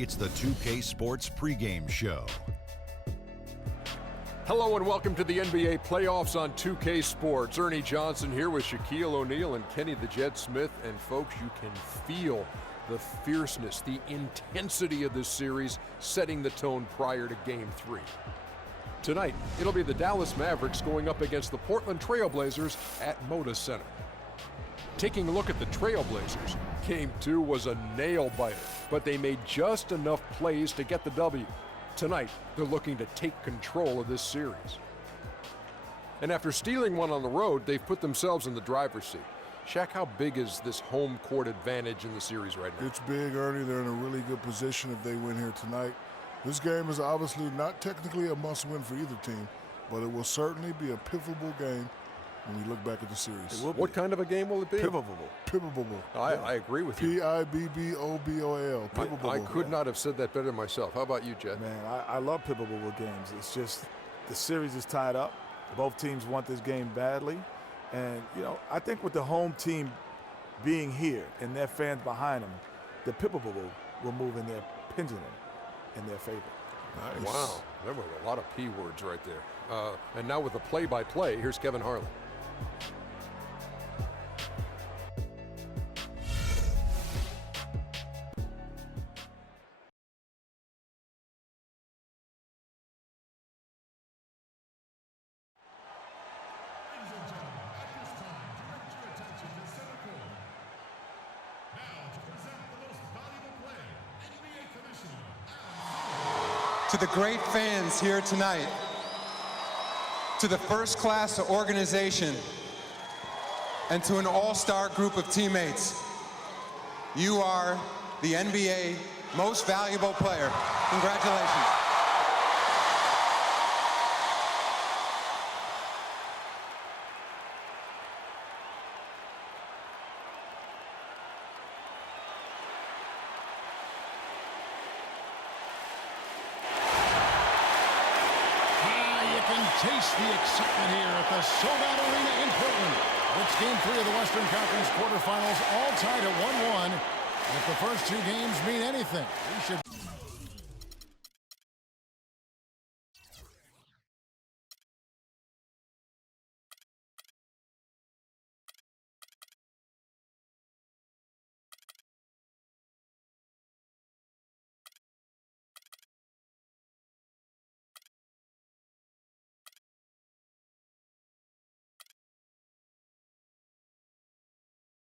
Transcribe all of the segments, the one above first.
It's the 2K Sports pregame show. Hello and welcome to the NBA playoffs on 2K Sports. Ernie Johnson here with Shaquille O'Neal and Kenny the Jet Smith. And folks, you can feel the fierceness, the intensity of this series setting the tone prior to Game 3. Tonight, it'll be the Dallas Mavericks going up against the Portland Trailblazers at Moda Center. Taking a look at the Trailblazers, Game 2 was a nail-biter, but they made just enough plays to get the W. Tonight, they're looking to take control of this series. And after stealing one on the road, they've put themselves in the driver's seat. Shaq, how big is this home court advantage in the series right now? It's big, Ernie. They're in a really good position if they win here tonight. This game is obviously not technically a must-win for either team, but it will certainly be a pivotal game when we look back at the series. What kind of a game will it be? Pivotal. I agree with you. P-I-B-B-O-B-O-L. I could not have said that better myself. How about you, Jet? Man, I love pivotal games. It's just the series is tied up. Both teams want this game badly. And, you know, I think with the home team being here and their fans behind them, the pivotal will move in their pendulum in their favor. Nice. Wow, there were a lot of P words right there. And now with the play-by-play, here's Kevin Harlan. To the great fans here tonight, to the first-class organization, and to an all-star group of teammates, you are the NBA most valuable player. Congratulations. Taste the excitement here at the sold-out arena in Portland. It's Game 3 of the Western Conference quarterfinals, all tied at 1-1. If the first two games mean anything, we should...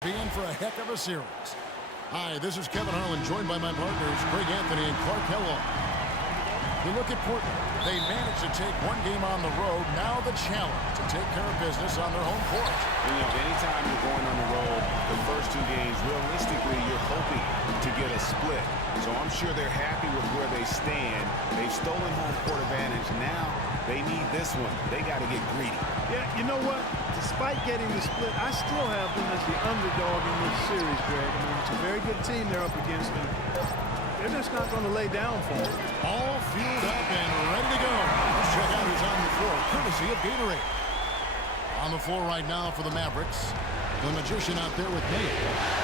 be in for a heck of a series. Hi, this is Kevin Harlan, joined by my partners, Greg Anthony and Clark Kellogg. We look at Portland. They managed to take one game on the road. Now the challenge to take care of business on their home court. You know, anytime you're going on the road, the first two games, realistically, you're hoping to get a split. So I'm sure they're happy with where they stand. They've stolen home court advantage. Now they need this one. They got to get greedy. Yeah, you know what? Despite getting the split, I still have them as the underdog in this series, Greg. I mean, it's a very good team they're up against, and they're just not going to lay down for them. All fueled up and ready to go. Let's check out who's on the floor, courtesy of Gatorade. On the floor right now for the Mavericks, the Magician out there with Mayo.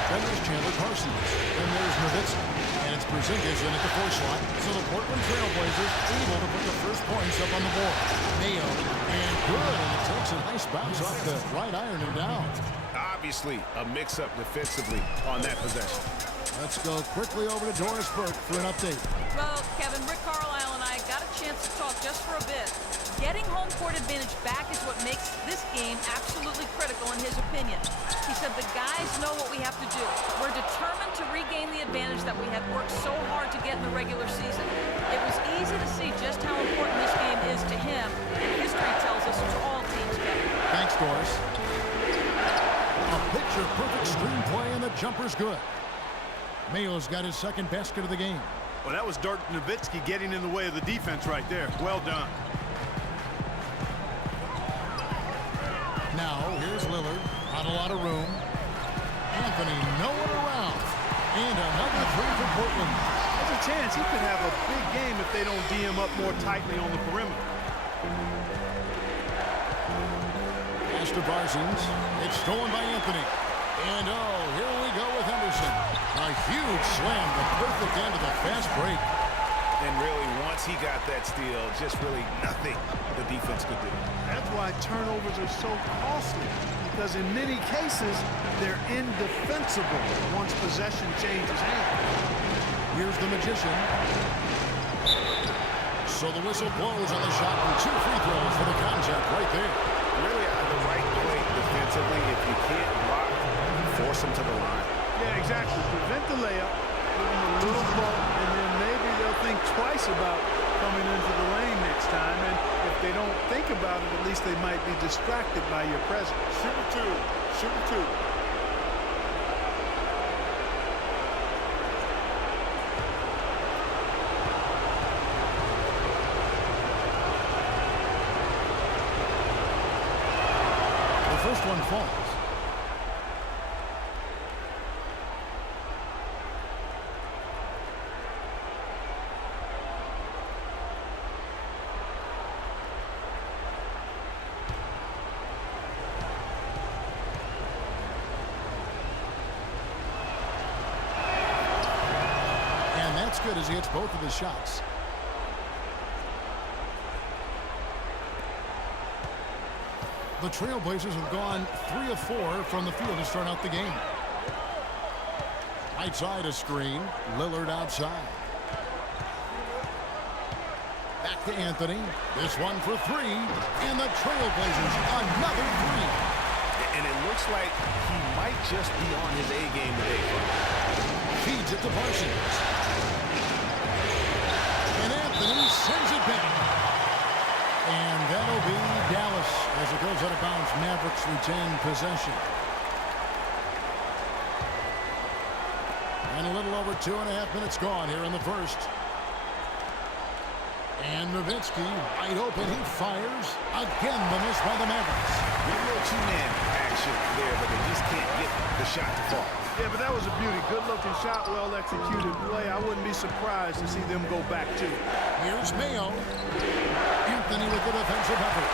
Then there's Chandler Parsons. Then there's Nowitzki. And it's Porzingis in at the 4 slot. So the Portland Trailblazers able to put the first points up on the board. Mayo, and good. And it takes a nice bounce off the right iron and down. Obviously, a mix-up defensively on that possession. Let's go quickly over to Doris Burke for an update. Well, Kevin, Rick Carlisle and I got a chance to talk just for a bit. Getting home court advantage back is what makes this game absolutely critical in his opinion. He said the guys know what we have to do. We're determined to regain the advantage that we had worked so hard to get in the regular season. It was easy to see just how important this game is to him, and history tells us to all teams, Kevin. Thanks, Doris. A picture-perfect screenplay, and the jumper's good. Mayo's got his second basket of the game. Well, that was Dirk Nowitzki getting in the way of the defense right there. Well done. Now, here's Lillard. Not a lot of room. Anthony, no one around. And another three for Portland. There's a chance he could have a big game if they don't D him up more tightly on the perimeter. Pass to Parsons. It's stolen by Anthony. And, oh, here we go with him Henderson. A huge slam, the perfect end of the fast break. And really, once he got that steal, just really nothing the defense could do. That's why turnovers are so costly, because in many cases, they're indefensible once possession changes hands. Here's the Magician. So the whistle blows on the shot and 2 free throws for the contact right there. Really the right play defensively. If you can't block, force them to the line. Yeah, exactly. Prevent the layup, give them a little bump, and then maybe they'll think twice about coming into the lane next time. And if they don't think about it, at least they might be distracted by your presence. Shoot a two. Shoot a two. The first one falls. And that's good as he hits both of his shots. The Trailblazers have gone 3 of 4 from the field to start out the game. Right side a screen. Lillard outside. Back to Anthony. This one for 3. And the Trailblazers another 3. And it looks like he might just be on his A game today. Feeds it to Parsons. And Anthony sends it back. And that'll be Dallas as it goes out of bounds. Mavericks retain possession. And a little over 2.5 minutes gone here in the first. And Nowitzki wide open. He fires. Again, the miss by the Mavericks. A little two-man action there, but they just can't get the shot to fall. Yeah, but that was a beauty. Good-looking shot, well-executed play. I wouldn't be surprised to see them go back, too. Here's Mayo. Anthony with the defensive effort.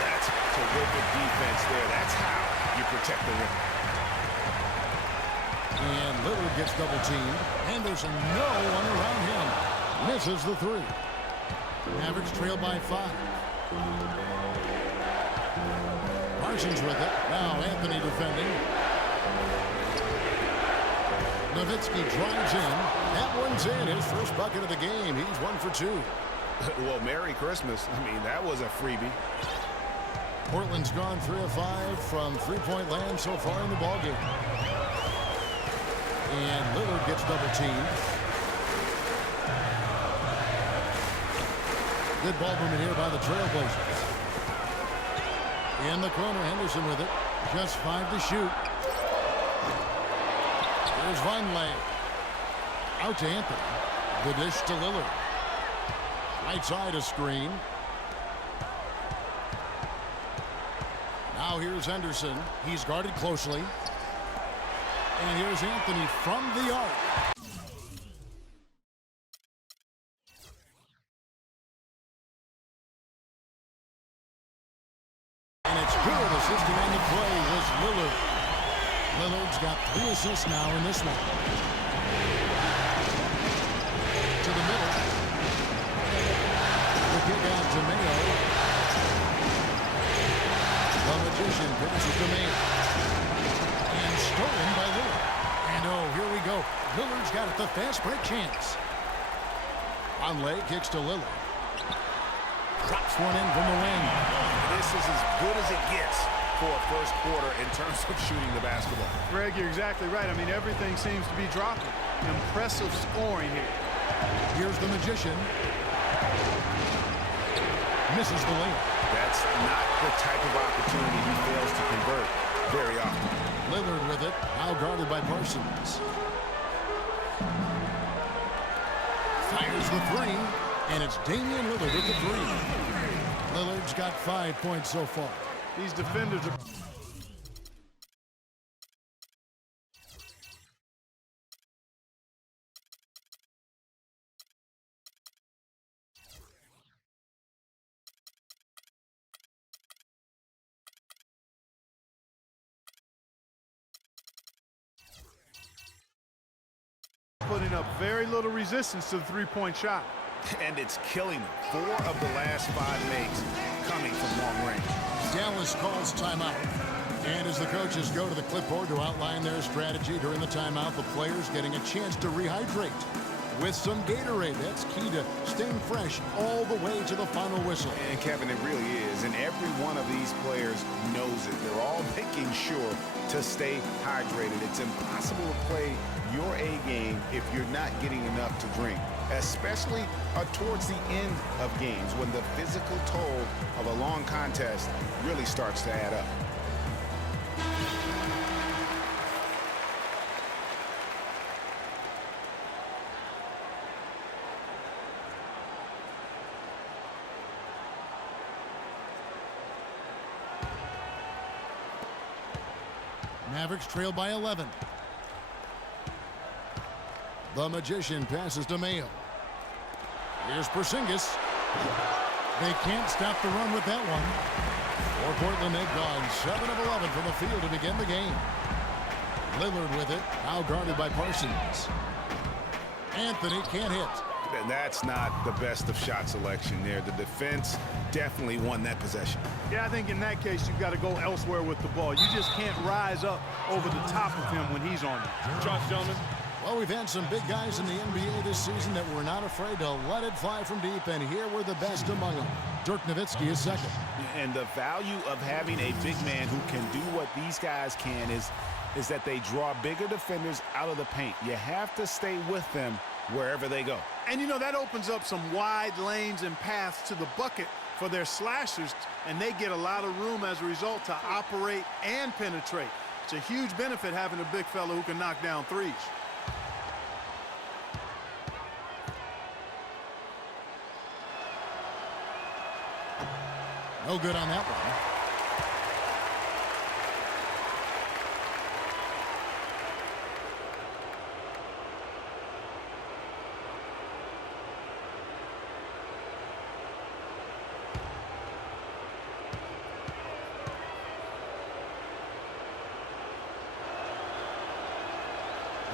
That's terrific defense there. That's how you protect the rim. And Lillard gets double-teamed. Henderson, no one around him. Misses the 3. Mavericks trail by 5. Parsons with it. Now Anthony defending. Nowitzki drives in. That one's in. His first bucket of the game. He's 1 for 2. Well, Merry Christmas. I mean, that was a freebie. Portland's gone 3 of 5 from three-point land so far in the ballgame. And Lillard gets double-teamed. Good ball movement here by the Trailblazers. In the corner, Henderson with it. Just 5 to shoot. Here's Vonleh. Out to Anthony. The dish to Lillard. Right side a screen. Now here's Henderson. He's guarded closely. And here's Anthony from the arc. And it's good. Assisting on the play was Lillard. Lillard's got 3 assists now in this one. To the middle. The kick out to Mayo. The Magician passes to Mayo. And stolen by Lillard. And oh, here we go. Lillard's got it. The fast break chance. Vonleh kicks to Lillard. Drops one in from the wing. This is as good as it gets for a first quarter in terms of shooting the basketball. Greg, you're exactly right. I mean, everything seems to be dropping. Impressive scoring here. Here's the Magician. Misses the layup. That's not the type of opportunity he fails to convert very often. Lillard with it. Now guarded by Parsons. Fires the 3. And it's Damian Lillard with the 3. Lillard's got 5 points so far. These defenders are putting up very little resistance to the three-point shot. And it's killing them. 4 of the last 5 makes coming from long range. Dallas calls timeout. And as the coaches go to the clipboard to outline their strategy during the timeout, the players getting a chance to rehydrate with some Gatorade. That's key to staying fresh all the way to the final whistle. And Kevin, it really is. And every one of these players knows it. They're all making sure to stay hydrated. It's impossible to play your A game if you're not getting enough to drink, especially towards the end of games when the physical toll of a long contest really starts to add up. Mavericks trail by 11. The Magician passes to Mayo. Here's Porzingis. They can't stop the run with that one. For Portland, they've gone 7 of 11 from the field to begin the game. Lillard with it, now guarded by Parsons. Anthony can't hit. And that's not the best of shot selection there. The defense definitely won that possession. Yeah, I think in that case, you've got to go elsewhere with the ball. You just can't rise up over the top of him when he's on you. Shots, gentlemen. Well, we've had some big guys in the NBA this season that were not afraid to let it fly from deep, and here were the best among them. Dirk Nowitzki is second. And the value of having a big man who can do what these guys can is that they draw bigger defenders out of the paint. You have to stay with them wherever they go. And, you know, that opens up some wide lanes and paths to the bucket for their slashers, and they get a lot of room as a result to operate and penetrate. It's a huge benefit having a big fellow who can knock down threes. No good on that one.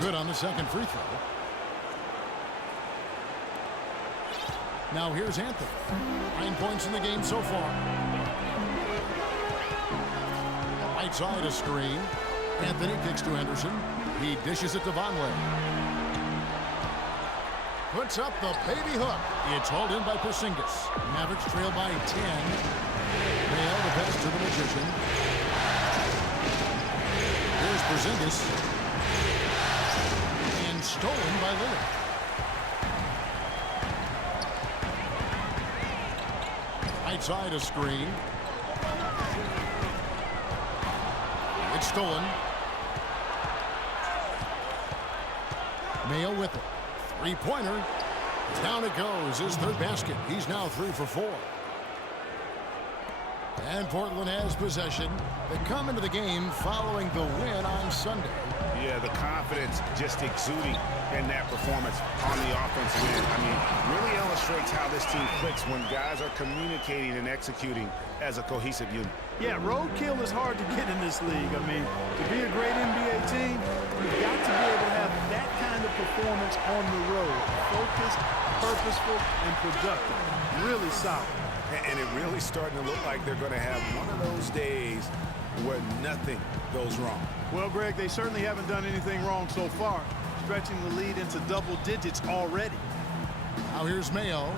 Good on the second free throw. Now here's Anthony. 9 points in the game so far. Right side a screen. Anthony kicks to Henderson. He dishes it to Vonleh. Puts up the baby hook. It's hauled in by Porzingis. Mavericks trail by 10. Mayo the pass to the Magician. Here's Porzingis. And stolen by Lillard. Right side a screen. It's stolen. Mayo with it. Three-pointer. Down it goes. His third basket. He's now 3 for 4. And Portland has possession. They come into the game following the win on Sunday. Yeah, the confidence just exuding in that performance on the offensive end. I mean, really illustrates how this team clicks when guys are communicating and executing as a cohesive unit. Yeah, roadkill is hard to get in this league. I mean, to be a great NBA team, you've got to be able to have that kind of performance on the road. Focused, purposeful, and productive. Really solid. And it really starting to look like they're going to have one of those days where nothing goes wrong. Well, Greg, they certainly haven't done anything wrong so far, stretching the lead into double digits already. Now here's Mayo.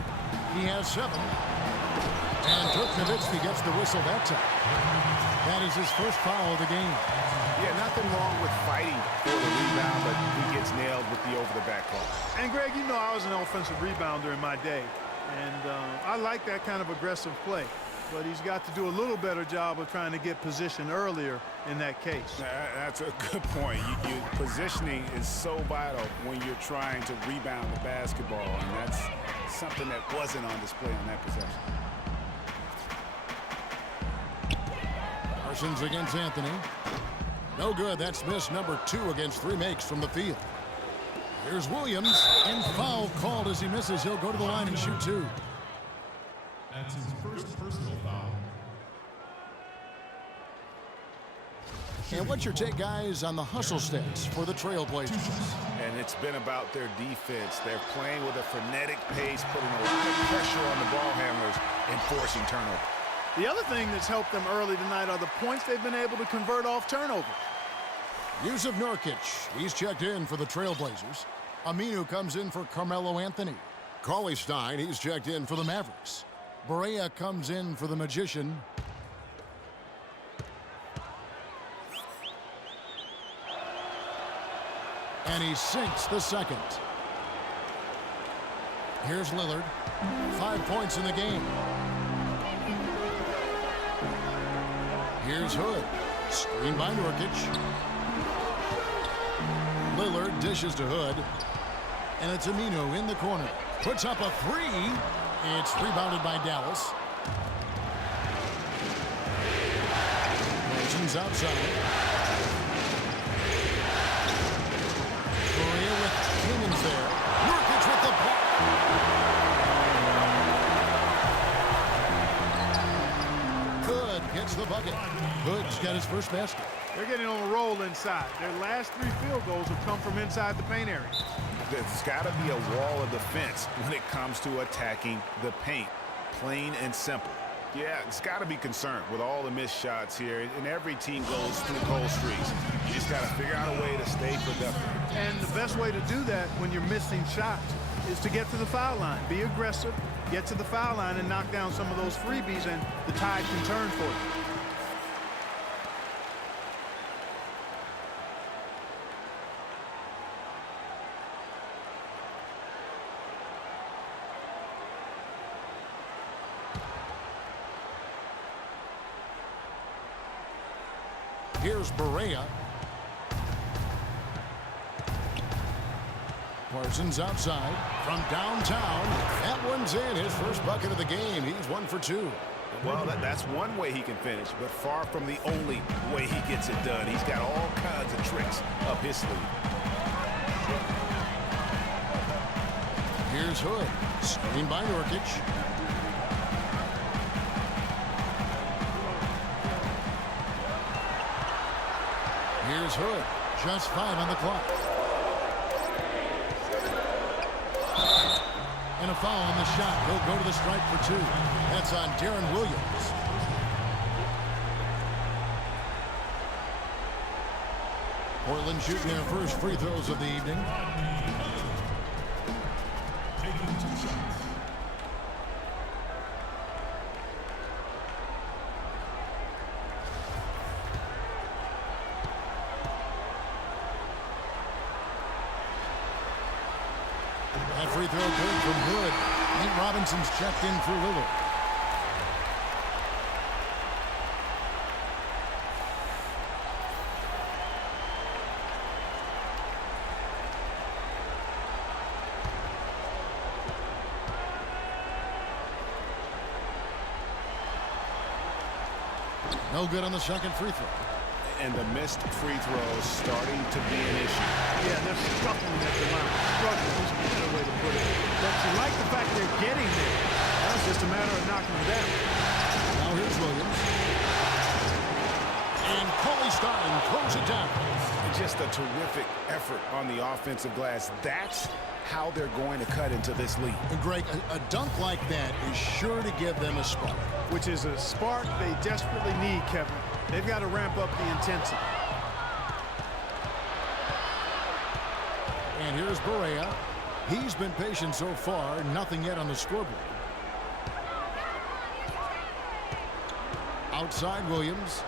He has 7. And Dirk Nowitzki gets the whistle that time. That is his first foul of the game. Yeah, nothing wrong with fighting for the rebound, but he gets nailed with the over-the-back call. And, Greg, you know I was an offensive rebounder in my day. And I like that kind of aggressive play. But he's got to do a little better job of trying to get position earlier in that case. That's a good point. Positioning is so vital when you're trying to rebound the basketball, and that's something that wasn't on display on that possession. Parsons against Anthony. No good. That's miss number 2 against 3 makes from the field. Here's Williams, and foul called as he misses. He'll go to the line and shoot 2. That's his first personal foul. And what's your take, guys, on the hustle stats for the Trailblazers? And it's been about their defense. They're playing with a frenetic pace, putting a lot of pressure on the ball handlers and forcing turnover. The other thing that's helped them early tonight are the points they've been able to convert off turnovers. Yusuf Nurkic, he's checked in for the Trailblazers. Aminu comes in for Carmelo Anthony. Cauley Stein, he's checked in for the Mavericks. Barea comes in for the Magician. And he sinks the second. Here's Lillard. 5 points in the game. Here's Hood. Screen by Nurkic. Lillard dishes to Hood. And it's Aminu in the corner. Puts up a three. It's rebounded by Dallas. Parsons outside. Barea with Clemens there. Nurkic with the block. Hood gets the bucket. Hood's got his first basket. They're getting on a roll inside. Their last 3 field goals have come from inside the paint area. There's got to be a wall of defense when it comes to attacking the paint. Plain and simple. Yeah, it's got to be concerned with all the missed shots here, and every team goes through cold streaks. You just got to figure out a way to stay productive. And the best way to do that when you're missing shots is to get to the foul line. Be aggressive, get to the foul line, and knock down some of those freebies, and the tide can turn for you. Here's Barea. Parsons outside from downtown. That one's in. His first bucket of the game. He's 1 for 2. Well, that's one way he can finish, but far from the only way he gets it done. He's got all kinds of tricks up his sleeve. Here's Hood. Screen by Nurkic. Here's Hood. Just 5 on the clock. And a foul on the shot. He'll go to the stripe for 2. That's on Darren Williams. Portland shooting their first free throws of the evening. Taking 2 shots. That free throw good from Hood. Nate Robinson's checked in for Lillard. No good on the second free throw. And the missed free throws starting to be an issue. Yeah, they're struggling at the line. Struggling is a better way to put it. But you like the fact they're getting there. Now it's just a matter of knocking them down. Now here's Williams. And Cauley Stein throws it down. Just a terrific effort on the offensive glass. That's how they're going to cut into this lead. And Greg, a dunk like that is sure to give them a spark. Which is a spark they desperately need, Kevin. They've got to ramp up the intensity. And here's Barea. He's been patient so far. Nothing yet on the scoreboard. Outside Williams.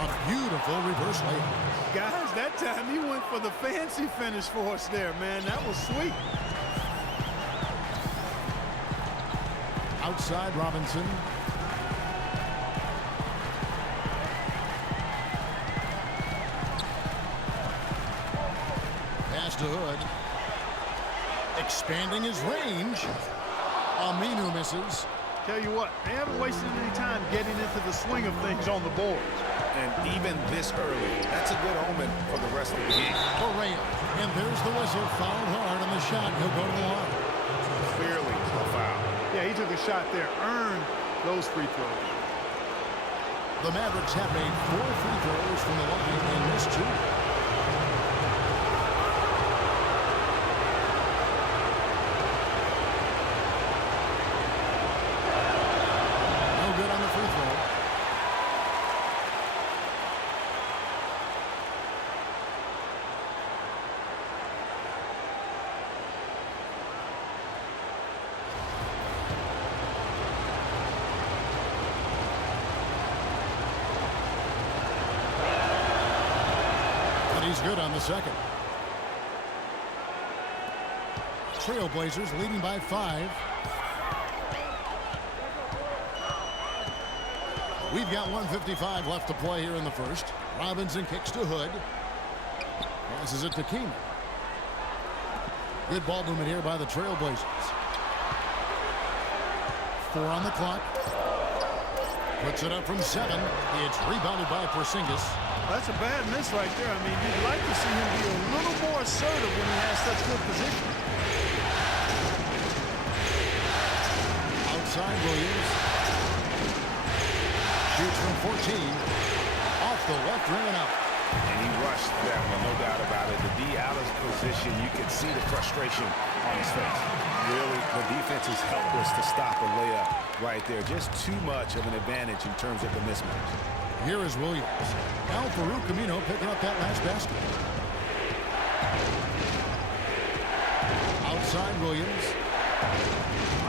A beautiful reverse layup. Guys, that time he went for the fancy finish for us there, man. That was sweet. Outside Robinson. Pass to Hood. Expanding his range. Aminu misses. Tell you what, they haven't wasted any time getting into the swing of things on the boards. And even this early, that's a good omen for the rest of the game. Barea. And there's the whistle. Fouled hard on the shot. He'll go to the line. Clearly a foul. Yeah, he took a shot there, earned those free throws. The Mavericks have made 4 free throws from the line and missed 2. No good on the free throw. He's good on the second. Trailblazers leading by 5. We've got 1:55 left to play here in the first. Robinson kicks to Hood. Passes it to Keenan. Good ball movement here by the Trailblazers. 4 on the clock. Puts it up from 7. It's rebounded by Porzingis. That's a bad miss right there. I mean, you'd like to see him be a little more assertive when he has such good position. Outside Williams. Shoots from 14. Off the left rim and out. And he rushed that one, no doubt about it. To be out of position, you can see the frustration on his face. Really, the defense is helpless to stop a layup right there. Just too much of an advantage in terms of the mismatch. Here is Williams. Now Farouk Camino picking up that last basket. Outside Williams.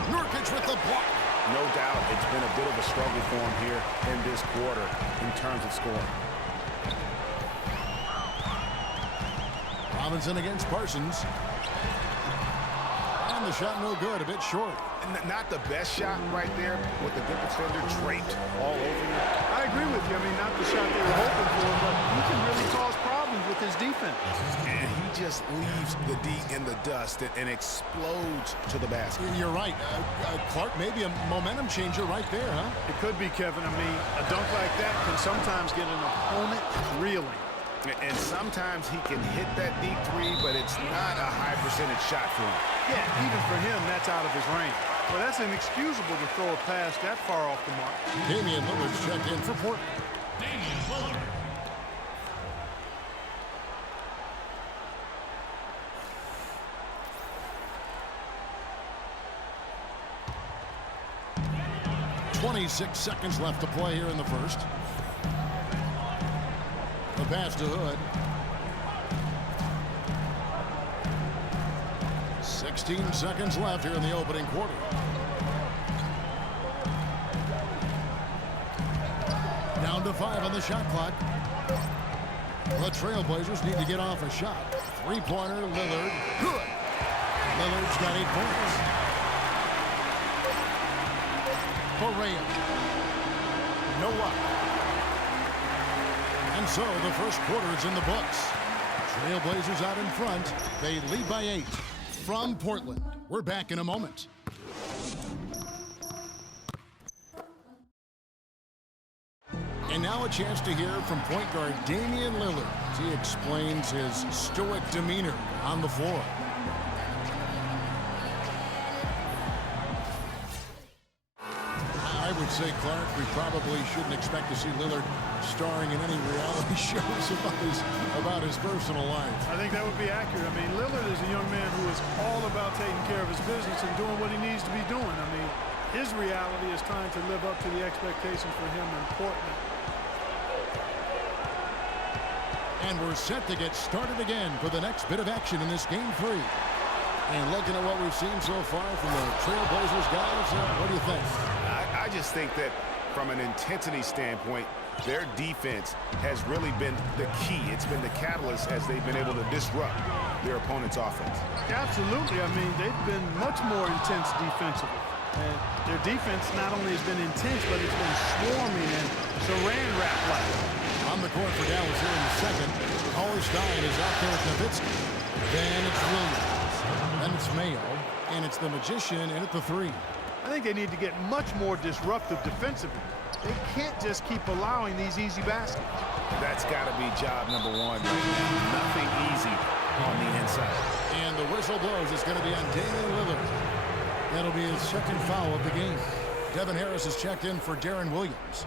Nurkic with the block. No doubt it's been a bit of a struggle for him here in this quarter in terms of scoring. Robinson against Parsons. And the shot no good, a bit short. Not the best shot right there with the good defender draped all over you. I agree with you. I mean, not the shot they were hoping for, but he can really cause problems with his defense. And he just leaves the D in the dust and explodes to the basket. You're right. Clark, maybe a momentum changer right there, huh? It could be, Kevin. I mean, a dunk like that can sometimes get an opponent reeling. And sometimes he can hit that deep 3, but it's not a high percentage shot for him. Yeah, even for him, that's out of his range. Well, that's inexcusable to throw a pass that far off the mark. Damian Lillard's checked in for Portland. Damian Lillard. .26 seconds left to play here in the first. The pass to Hood. 16 seconds left here in the opening quarter. Down to 5 on the shot clock. The Trailblazers need to get off a shot. 3-pointer, Lillard. Good. Lillard's got 8 points. Correa. No luck. And so the first quarter is in the books. Trailblazers out in front. They lead by 8. From Portland, we're back in a moment. And now a chance to hear from point guard Damian Lillard as he explains his stoic demeanor on the floor. I would say, Clark, we probably shouldn't expect to see Lillard starring in any reality shows about his personal life. I think that would be accurate. I mean, Lillard is a young man who is all about taking care of his business and doing what he needs to be doing. I mean, his reality is trying to live up to the expectations for him in Portland. And we're set to get started again for the next bit of action in this game 3. And looking at what we've seen so far from the Trailblazers guys, what do you think? I just think that from an intensity standpoint, their defense has really been the key. It's been the catalyst as they've been able to disrupt their opponent's offense. Absolutely. I mean, they've been much more intense defensively. And their defense not only has been intense, but it's been swarming and saran wrap-like. On the court for Dallas here in the second. Stein is out there with Nowitzki. Then it's Williams. Then it's Mayo. And it's the Magician in at the 3. I think they need to get much more disruptive defensively. They can't just keep allowing these easy baskets. That's got to be job number 1 right now. Nothing easy on the inside. And the whistle blows. It's going to be on Damian Lillard. That'll be his second foul of the game. Devin Harris is checked in for Darren Williams.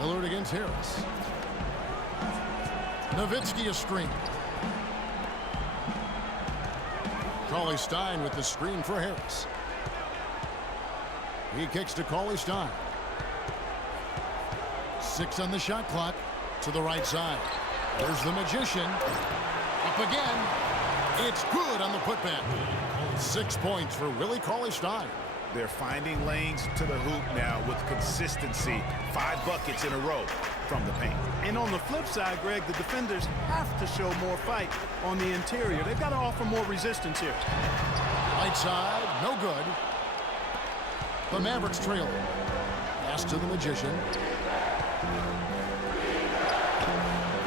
Lillard against Harris. Nowitzki a screen. Cauley-Stein with the screen for Harris. He kicks to Cauley-Stein. 6 on the shot clock. To the right side. There's the Magician. Up again. It's good on the putback. 6 points for Willie Cauley-Stein. They're finding lanes to the hoop now with consistency. 5 buckets in a row from the paint. And on the flip side, Greg, the defenders have to show more fight on the interior. They've got to offer more resistance here. Right side, no good. The Mavericks trail. Pass to the Magician.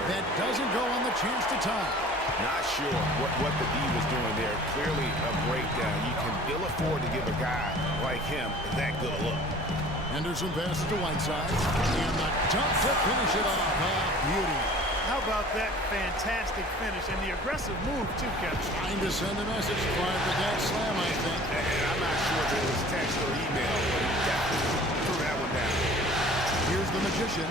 That doesn't go on the chance to tie. Not sure what the D was doing there. Clearly a breakdown. You can ill afford to give a guy like him that good a look. Henderson passes to Whiteside. And the dunk to finish it off. Beauty. How about that fantastic finish and the aggressive move, too, Kevin? Trying to send a message prior to that slam, I think. And I'm not sure if it was text or email, but he definitely threw that one down. Here's the Magician.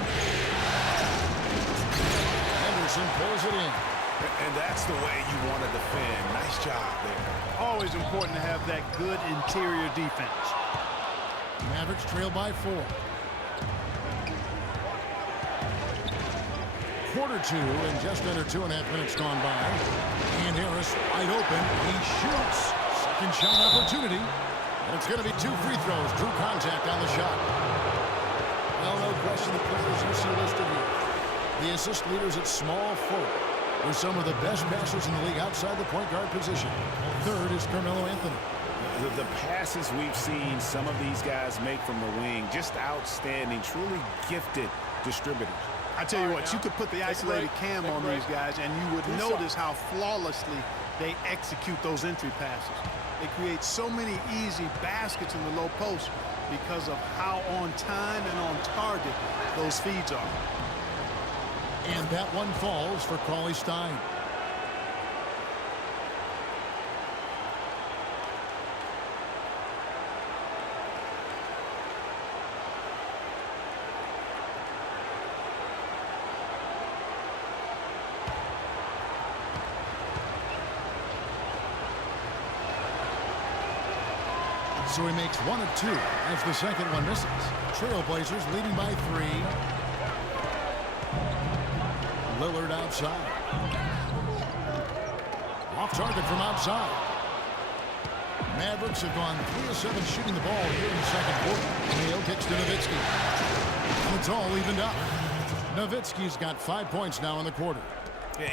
Henderson pulls it in. And that's the way you want to defend. Nice job there. Always important to have that good interior defense. Mavericks trail by 4. Quarter 2 and just under 2.5 minutes gone by. And Harris wide open. He shoots. Second shot opportunity. And it's going to be 2 free throws. Drew contact on the shot. Well, no question the players you see listed here. The assist leaders at small forward. They're some of the best passers in the league outside the point guard position. Third is Carmelo Anthony. The passes we've seen some of these guys make from the wing, just outstanding, truly gifted distributors. I tell you what, you could put the isolated cam on these guys and you would notice how flawlessly they execute those entry passes. They create so many easy baskets in the low post because of how on time and on target those feeds are. And that one falls for Cauley-Stein. So he makes 1 of 2 as the second one misses. Trailblazers leading by 3. Lillard outside. Off target from outside. Mavericks have gone 3 of 7 shooting the ball here in the second quarter. Neal kicks to Nowitzki. And it's all evened up. Nowitzki's got 5 points now in the quarter.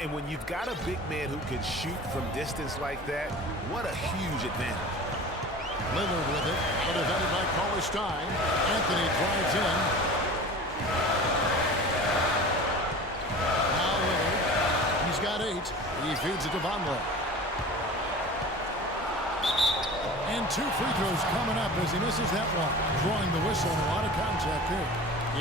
And when you've got a big man who can shoot from distance like that, what a huge advantage. Lillard with it, but defended by Cauley-Stein. Anthony drives in. Now Lillard. He's got 8. He feeds it to Vonleh. And 2 free throws coming up as he misses that one. Drawing the whistle and a lot of contact there.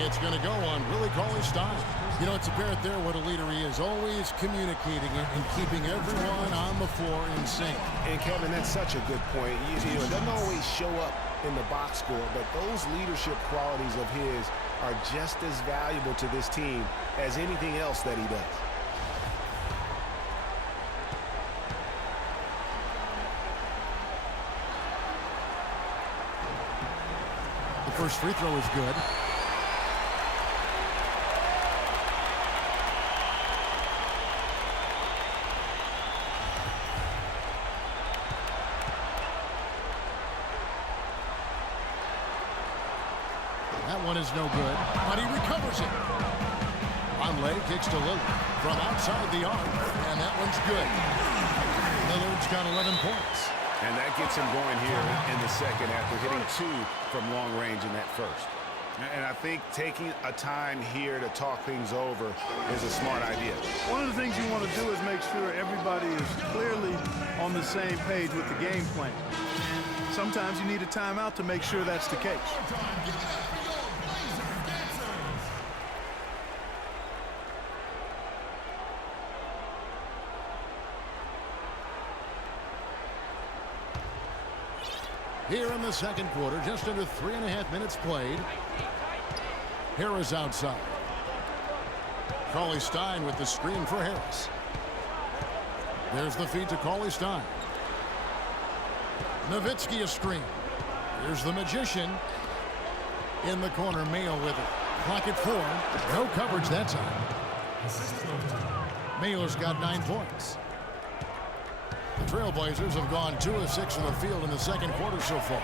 It's going to go on Willie Cauley-Stein. You know, it's apparent there what a leader he is. Always communicating it and keeping everyone on the floor in sync. And Kevin, that's such a good point. You know, it doesn't always show up in the box score, but those leadership qualities of his are just as valuable to this team as anything else that he does. The first free throw is good. That one is no good, but he recovers it. Vonleh kicks to Lillard from outside the arc, and that one's good. Lillard's got 11 points. And that gets him going here in the second after hitting 2 from long range in that first. And I think taking a time here to talk things over is a smart idea. One of the things you want to do is make sure everybody is clearly on the same page with the game plan. And sometimes you need a timeout to make sure that's the case. Here in the second quarter, just under 3.5 minutes played. Harris outside. Cauley-Stein with the screen for Harris. There's the feed to Cauley-Stein. Nowitzki a screen. Here's the Magician. In the corner, Mayo with it. Clock at 4. No coverage that time. Mayo's got 9 points. The Trailblazers have gone 2 of 6 from the field in the second quarter so far.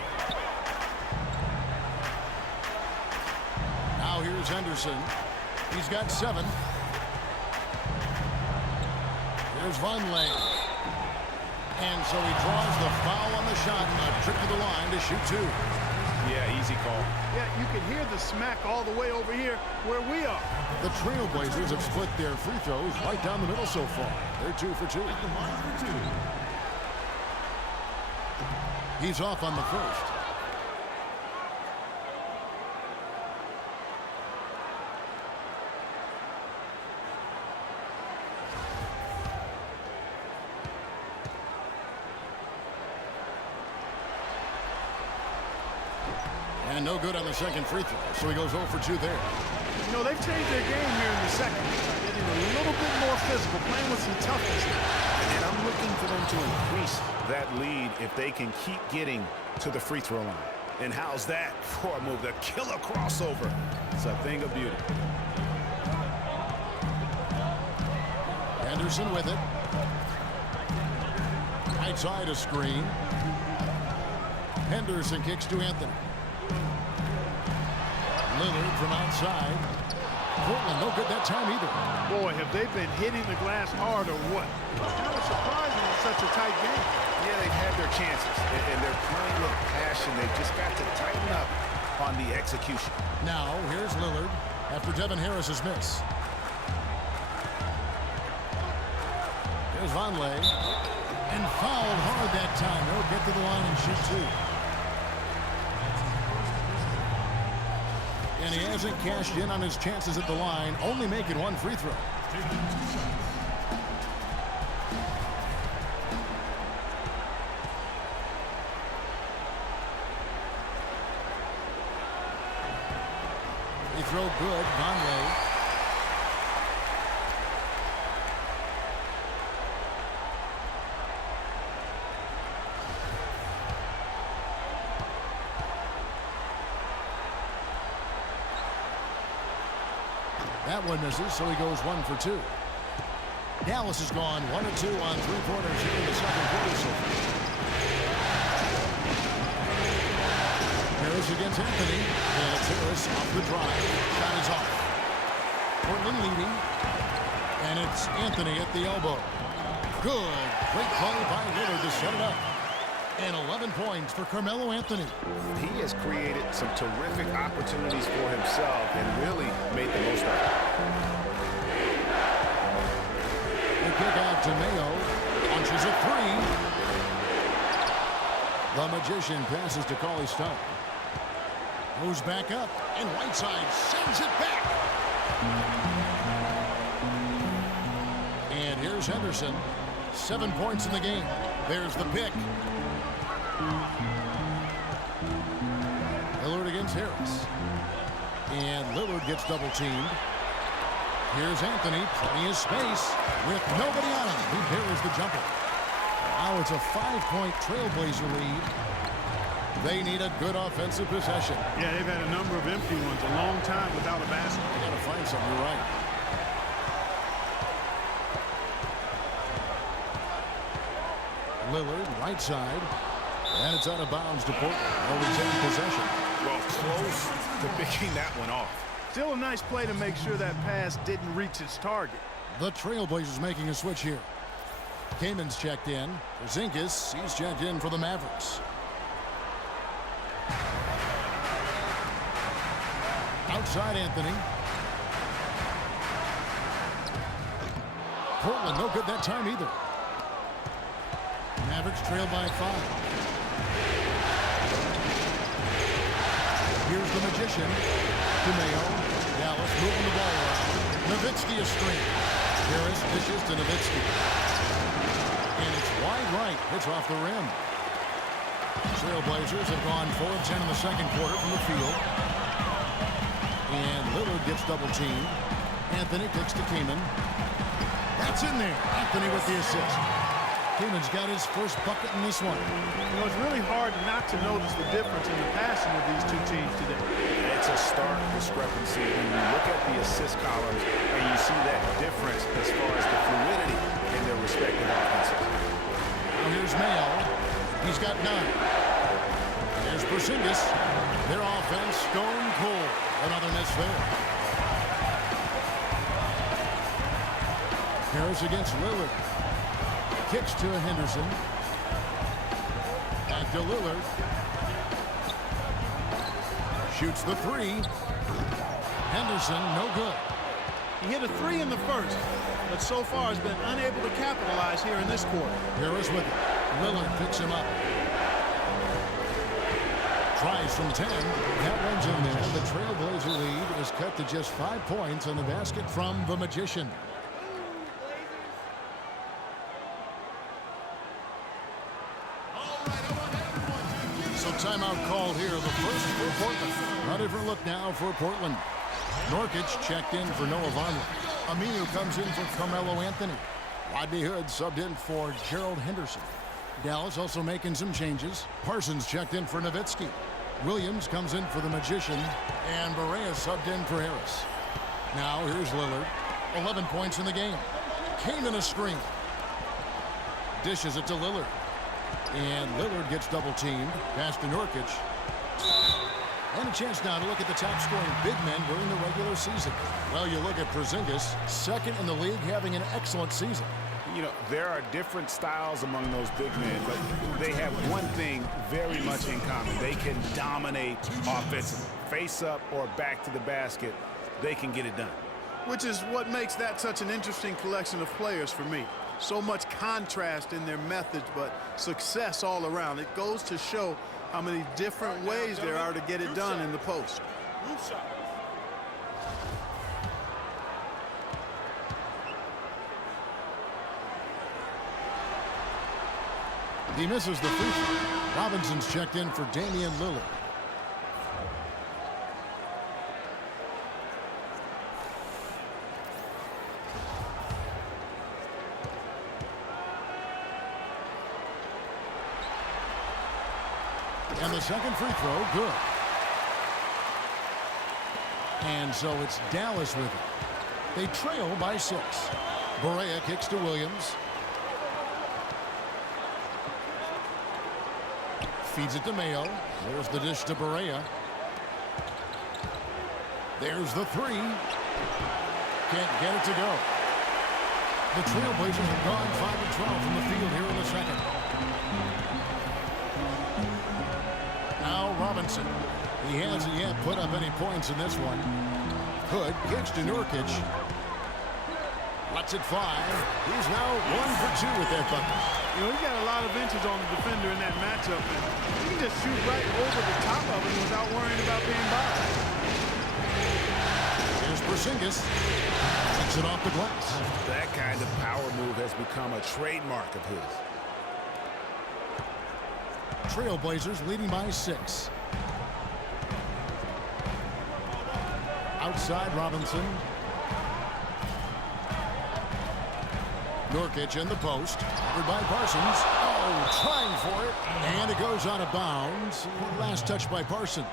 Now here's Henderson. He's got 7. Here's Vonleh. And so he draws the foul on the shot and a trip to the line to shoot 2. Yeah, easy call. Yeah, you can hear the smack all the way over here where we are. The Trailblazers have split their free throws right down the middle so far. They're 2 for 2. He's off on the first. And no good on the second free throw, so he goes 0 for 2 there. You know, they've changed their game here in the second. Getting a little bit more physical, playing with some toughness now. And I'm looking for them to increase that lead if they can keep getting to the free throw line. And how's that for a move? The killer crossover. It's a thing of beauty. Henderson with it. Right side a screen. Henderson kicks to Anthony. Lillard from outside. Portland no good that time either. Boy, have they been hitting the glass hard or what? It's kind of surprising in such a tight game. Yeah, they've had their chances, and they're playing with passion. They've just got to tighten up on the execution. Now, here's Lillard after Devin Harris's miss. There's Vonleh. And fouled hard that time. He'll get to the line and shoot 2. And he hasn't cashed in on his chances at the line, only making 1 free throw. Free throw good, Vonleh. That one misses, so he goes 1 for 2. Dallas has gone 1 of 2 on 3-pointers here in the second quarter so far. Harris against Anthony. And it's Harris off the drive. Shot is off. Portland leading. And it's Anthony at the elbow. Good. Great play by Lillard to set it up. And 11 points for Carmelo Anthony. He has created some terrific opportunities for himself and really made the most of it. The kick out to Mayo. Launches a 3. The Magician passes to Cauley-Stein. Goes back up. And Whiteside sends it back. And here's Henderson. 7 points in the game. There's the pick. Lillard against Harris. And Lillard gets double teamed. Here's Anthony. Plenty of space with nobody on him. He parries the jumper. Now it's a 5-point Trailblazer lead. They need a good offensive possession. Yeah, they've had a number of empty ones a long time without a basket. They got to find something. You're right. Lillard, right side. And it's out of bounds to Portland. They'll retain possession. Well, close to picking that one off. Still a nice play to make sure that pass didn't reach its target. The Trailblazers making a switch here. Kamen's checked in. Porzingis, he's checked in for the Mavericks. Outside Anthony. Portland no good that time either. Mavericks trail by 5. Here's the Magician to Mayo. Dallas moving the ball around. Nowitzki a screen. Harris dishes to Nowitzki. And it's wide right. It's off the rim. Trailblazers have gone 4 of 10 in the second quarter from the field. And Lillard gets double-teamed. Anthony kicks to Kaman. That's in there. Anthony with the assist. Kaman's got his first bucket in this one. You know, it's really hard not to notice the difference in the passing of these two teams today. It's a stark discrepancy when you look at the assist columns and you see that difference as far as the fluidity in their respective offenses. Now here's Mayo. He's got 9. There's Porzingis. Their offense stone cold. Another miss there. Harris against Lillard. Kicks to Henderson. Back to Lillard. Shoots the 3. Henderson, no good. He hit a 3 in the first, but so far has been unable to capitalize here in this quarter. Harris with it. Lillard picks him up. Tries from 10. That one's in there. The Trailblazer lead is cut to just 5 points on the basket from the Magician. So timeout called here. The first for Portland. A different look now for Portland. Nurkic checked in for Noah Vonleh. Aminu comes in for Carmelo Anthony. Rodney Hood subbed in for Gerald Henderson. Dallas also making some changes. Parsons checked in for Nowitzki. Williams comes in for the Magician. And Barea subbed in for Harris. Now here's Lillard. 11 points in the game. Kaman a screen. Dishes it to Lillard. And Lillard gets double-teamed. Pass to Nurkic. And a chance now to look at the top-scoring big men during the regular season. Well, you look at Porzingis, second in the league, having an excellent season. You know, there are different styles among those big men, but they have one thing very much in common. They can dominate offensively. Face up or back to the basket, they can get it done. Which is what makes that such an interesting collection of players for me. So much contrast in their methods, but success all around. It goes to show how many different ways there are to get it done in the post. He misses the free throw. Robinson's checked in for Damian Lillard. And the second free throw, good. And so it's Dallas with it. They trail by 6. Barea kicks to Williams. Feeds it to Mayo. There's the dish to Barea. There's the 3. Can't get it to go. The Trailblazers have gone 5 of 12 from the field here in the second. Now Robinson. He hasn't yet put up any points in this one. Hood kicks to Nurkic. Lets it fly. He's now 1 for 2 with that bucket. You know, he got a lot of inches on the defender in that matchup. And he can just shoot right over the top of him without worrying about being bothered. Here's Porzingis. Takes it off the glass. That kind of power move has become a trademark of his. Trailblazers leading by 6. Outside Robinson. Nurkic in the post. Covered by Parsons. Oh, trying for it. And it goes out of bounds. Last touch by Parsons.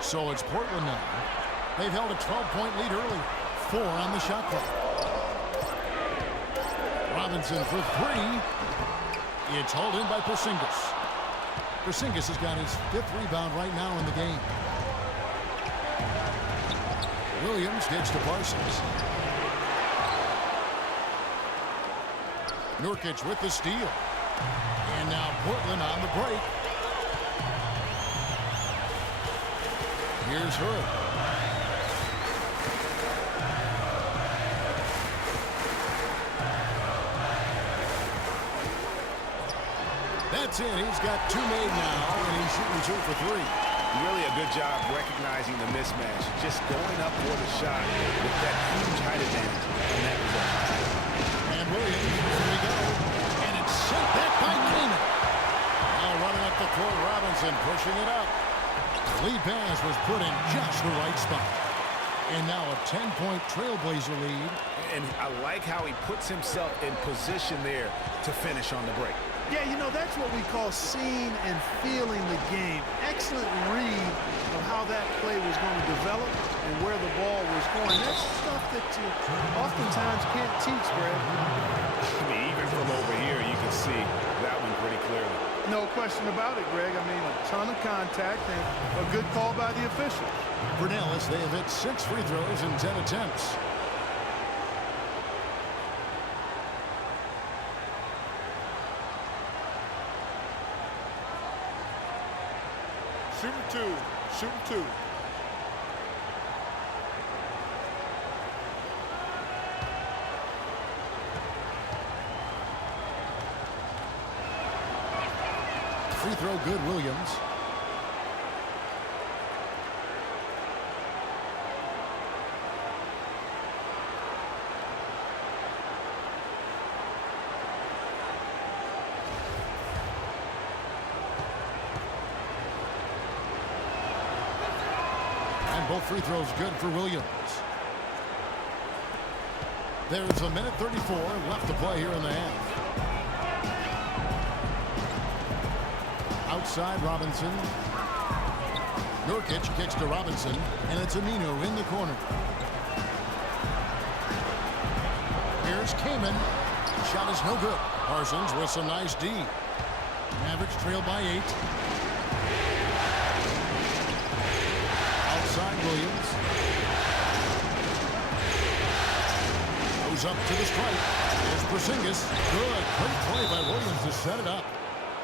So it's Portland now. They've held a 12-point lead early. 4 on the shot clock. Robinson for 3. It's hauled in by Porzingis. Porzingis has got his 5th rebound right now in the game. Williams gets to Parsons. Nurkic with the steal. And now Portland on the break. Here's Hood. That It's in. He's got 2 made now, and he's shooting 2 for 3. Really a good job recognizing the mismatch. Just going up for the shot with that huge height advantage on that result. And Williams, here we go. And it's sent back by Keenan. Now running up the court, Robinson pushing it up. The lead pass was put in just the right spot. And now a 10-point Trailblazer lead. And I like how he puts himself in position there to finish on the break. Yeah, you know, that's what we call seeing and feeling the game. Excellent read of how that play was going to develop and where the ball was going. That's stuff that you oftentimes can't teach, Greg. I mean, even from over here, you can see that one pretty clearly. No question about it, Greg. I mean, a ton of contact and a good call by the officials. For Dallas, they have hit 6 free throws in 10 attempts. Shooting 2. Shooting 2. Free throw good, Williams. And both free throws good for Williams. There's a minute 34 left to play here in the half. Outside Robinson. Nurkic kicks to Robinson, and it's Aminu in the corner. Here's Kaman. Shot is no good. Parsons with some nice D. Mavericks trail by 8. Outside Williams. Goes up to the stripe. There's Porzingis. Good. Great play by Williams to set it up.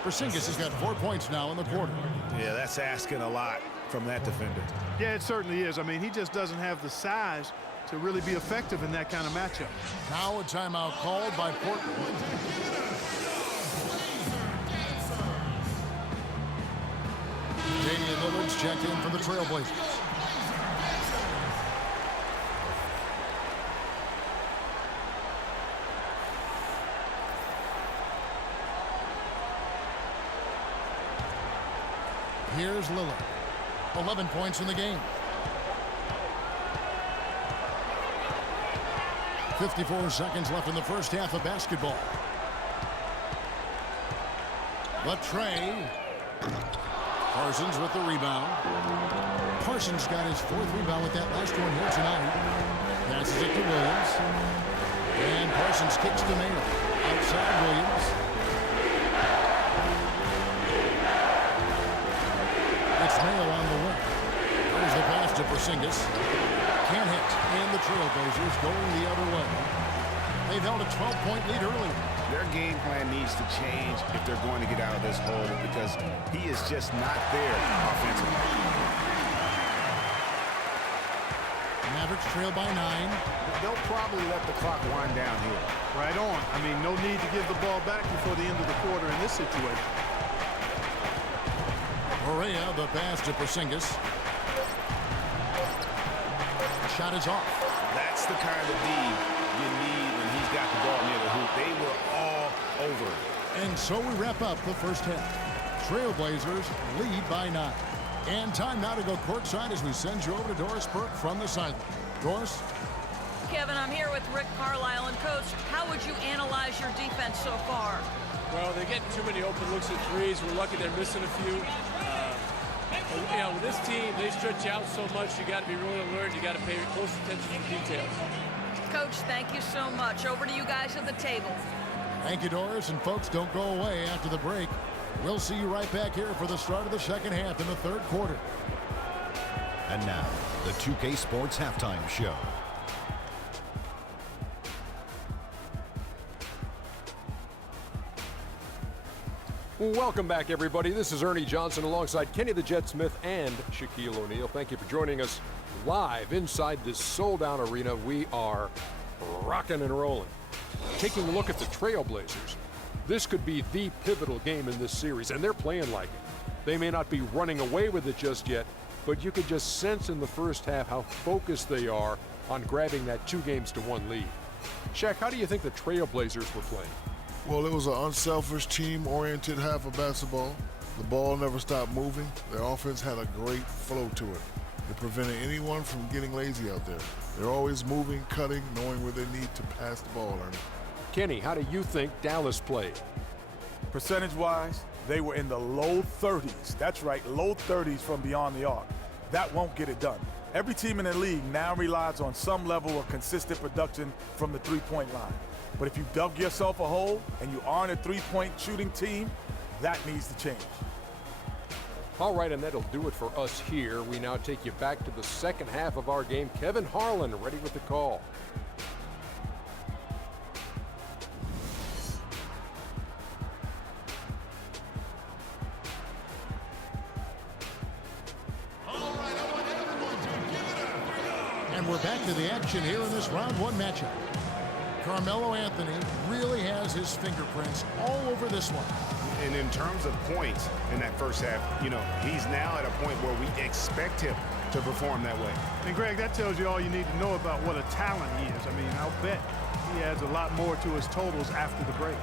Porzingis has got 4 points now in the quarter. Yeah, that's asking a lot from that defender. Yeah, it certainly is. I mean, he just doesn't have the size to really be effective in that kind of matchup. Now a timeout called by Portland. Damian Lillard's checked in for the Trailblazers. Here's Lillard. 11 points in the game. 54 seconds left in the first half of basketball. But Trey. Parsons with the rebound. Parsons got his 4th rebound with that last one here tonight. Passes it to Williams. And Parsons kicks to Mayo. Outside Williams. It's Mayo on the wing. There's the pass to Porzingis. Can't hit. And the Trailblazers going the other way. They've held a 12-point lead early. Their game plan needs to change if they're going to get out of this hole because he is just not there offensively. Mavericks trail by 9. They'll probably let the clock wind down here. Right on. I mean, no need to give the ball back before the end of the quarter in this situation. Correa, the pass to Porzingis. Shot is off. That's the kind of D you need when he's got the ball near the hoop. They were all over it. And so we wrap up the first half. Trailblazers lead by 9. And time now to go courtside as we send you over to Doris Burke from the sideline. Doris? Kevin, I'm here with Rick Carlisle. And, Coach, how would you analyze your defense so far? Well, they're getting too many open looks at threes. We're lucky they're missing a few. You know, with this team, they stretch out so much. You got to be really alert. You got to pay close attention to details. Coach, thank you so much. Over to you guys at the table. Thank you, Doris. And, folks, don't go away after the break. We'll see you right back here for the start of the second half in the third quarter. And now, the 2K Sports Halftime Show. Welcome back, everybody. This is Ernie Johnson alongside Kenny the Jet Smith and Shaquille O'Neal. Thank you for joining us live inside this sold-out arena. We are rocking and rolling. Taking a look at the Trailblazers. This could be the pivotal game in this series, and they're playing like it. They may not be running away with it just yet, but you could just sense in the first half how focused they are on grabbing that 2-1 lead. Shaq, how do you think the Trailblazers were playing? Well, it was an unselfish, team-oriented half of basketball. The ball never stopped moving. Their offense had a great flow to it. It prevented anyone from getting lazy out there. They're always moving, cutting, knowing where they need to pass the ball, Ernie. Kenny, how do you think Dallas played? Percentage-wise, they were in the low 30s. That's right, low 30s from beyond the arc. That won't get it done. Every team in the league now relies on some level of consistent production from the three-point line. But if you dug yourself a hole and you aren't a three-point shooting team, that needs to change. All right, and that'll do it for us here. We now take you back to the second half of our game. Kevin Harlan ready with the call. And we're back to the action here in this round one matchup. Carmelo Anthony really has his fingerprints all over this one. And in terms of points in that first half, you know, he's now at a point where we expect him to perform that way. And Greg, that tells you all you need to know about what a talent he is. I mean, I'll bet he adds a lot more to his totals after the break.